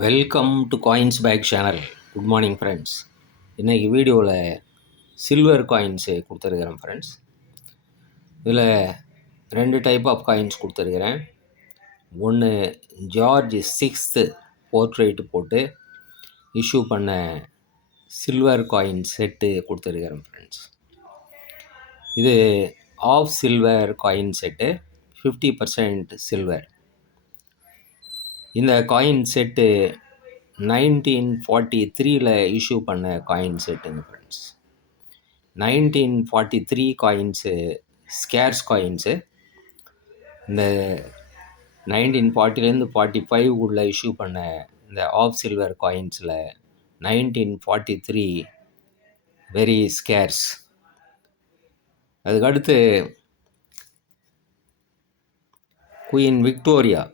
Welcome to coins bag channel. Good morning friends. இன்றைக்கி வீடியோவில் silver coins கொடுத்துருக்குறேன் friends. இதில் 2 டைப் ஆஃப் காயின்ஸ் கொடுத்துருக்குறேன். ஒன்று ஜார்ஜ் 6th போர்ட்ரேட்டு போட்டு இஷ்யூ பண்ண சில்வர் காயின் செட்டு கொடுத்துருக்குறேன் ஃப்ரெண்ட்ஸ். இது half silver coin set, 50% silver. இந்த காயின் செட்டு 1943 இஷ்யூ பண்ண காயின் செட்டுங்க ஃப்ரெண்ட்ஸ். 1943 coins scarce coins. இந்த 1940லேருந்து 45 உள்ள இஷ்யூ பண்ண இந்த ஆஃப் சில்வர் காயின்ஸில் 1943 வெரி ஸ்கேர்ஸ். அதுக்கடுத்து குயின் விக்டோரியா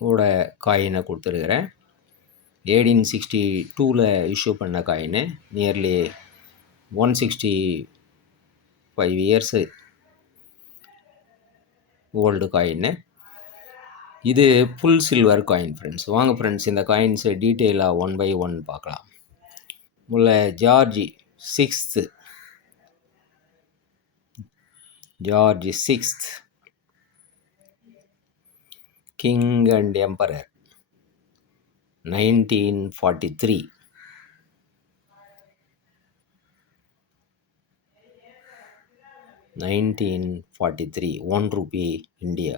ஓட காயினை கொடுத்துருக்குறேன். 1862 இஷ்யூ பண்ண காயினு, நியர்லி 165 இயர்ஸு ஓல்டு காயின்னு. இது ஃபுல் சில்வர் காயின் ஃப்ரெண்ட்ஸ். வாங்க ஃப்ரெண்ட்ஸ், இந்த காயின்ஸை டீட்டெயிலாக 1 by 1 பார்க்கலாம். உள்ள George 6th King and Emperor 1943. ₹1 India.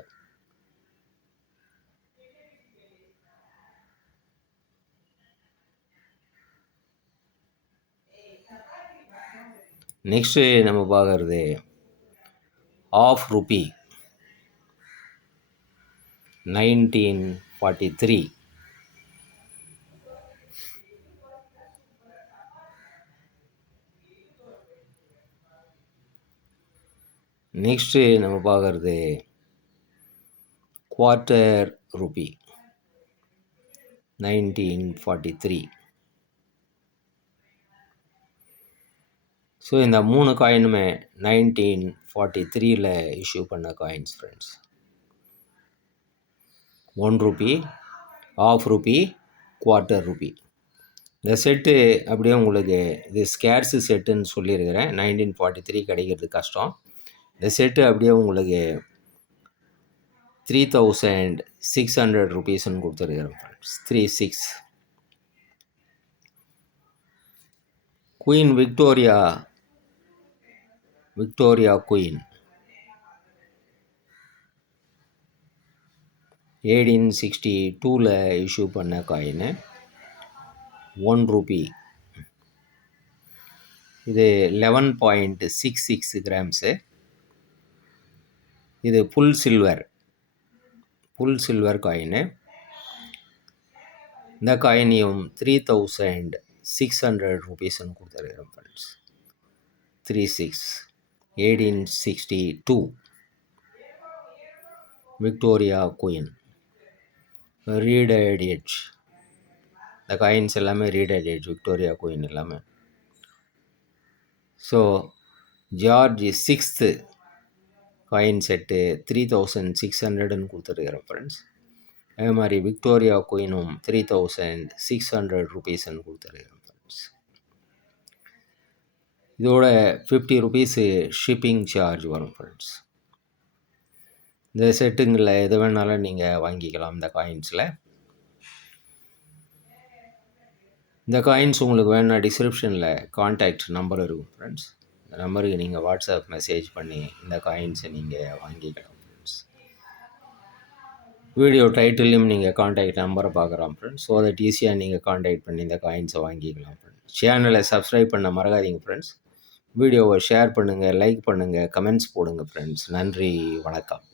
Next நம்ம பார்க்குறது ½ ரூபி 1943. நெக்ஸ்ட்டு நம்ம பார்க்குறது குவார்ட்டர் ரூபி 1943. ஸோ இந்த 3 காயினுமே 1943 இஷ்யூ பண்ண coins friends. ₹1, ½ Ruby, quarter Ruby. இந்த செட்டு அப்படியே உங்களுக்கு இது ஸ்கேர்ஸு செட்டுன்னு சொல்லியிருக்கிறேன். 1943 கிடைக்கிறது கஷ்டம். இந்த செட்டு அப்படியே உங்களுக்கு ₹3600 கொடுத்துருக்குறேன் friends. 36. Queen Victoria queen 1862 issue பண்ண காயினு, ₹1. இது 11.66 கிராம்ஸு. இது ஃபுல் சில்வர் காயினு. இந்த காயினையும் ₹3600 கொடுத்துருக்குறேன் friends. 36 1862 Victoria queen. Reeded edge. இந்த காயின்ஸ் எல்லாமே ரீடட் எட்ஜ், விக்டோரியா குயின் எல்லாமே. So George 6th coin set 3600 கொடுத்துருக்குறேன் ஃப்ரெண்ட்ஸ். அதே மாதிரி விக்டோரியா குயினும் ₹3600 கொடுத்துருக்குறேன் ஃப்ரெண்ட்ஸ். இதோட ₹50 ஷிப்பிங் சார்ஜ் வரும் ஃப்ரெண்ட்ஸ். இந்த செட்டுங்களில் எது வேணாலும் நீங்கள் வாங்கிக்கலாம். இந்த காயின்ஸில் இந்த காயின்ஸ் உங்களுக்கு வேணும்னா டிஸ்கிரிப்ஷனில் கான்டாக்ட் நம்பர் இருக்கும் ஃப்ரெண்ட்ஸ். இந்த நம்பருக்கு நீங்கள் வாட்ஸ்அப் மெசேஜ் பண்ணி இந்த காயின்ஸை நீங்கள் வாங்கிக்கலாம் ஃப்ரெண்ட்ஸ். வீடியோ டைட்டிலையும் நீங்கள் கான்டாக்ட் நம்பரை பார்க்குறோம் ஃப்ரெண்ட்ஸ். ஸோ தட் ஈஸியாக நீங்கள் கான்டாக்ட் பண்ணி இந்த காயின்ஸை வாங்கிக்கலாம் ஃப்ரெண்ட்ஸ். சேனலை சப்ஸ்கிரைப் பண்ண மறக்காதீங்க ஃப்ரெண்ட்ஸ். வீடியோவை ஷேர் பண்ணுங்கள், லைக் பண்ணுங்கள், கமெண்ட்ஸ் போடுங்க ஃப்ரெண்ட்ஸ். நன்றி, வணக்கம்.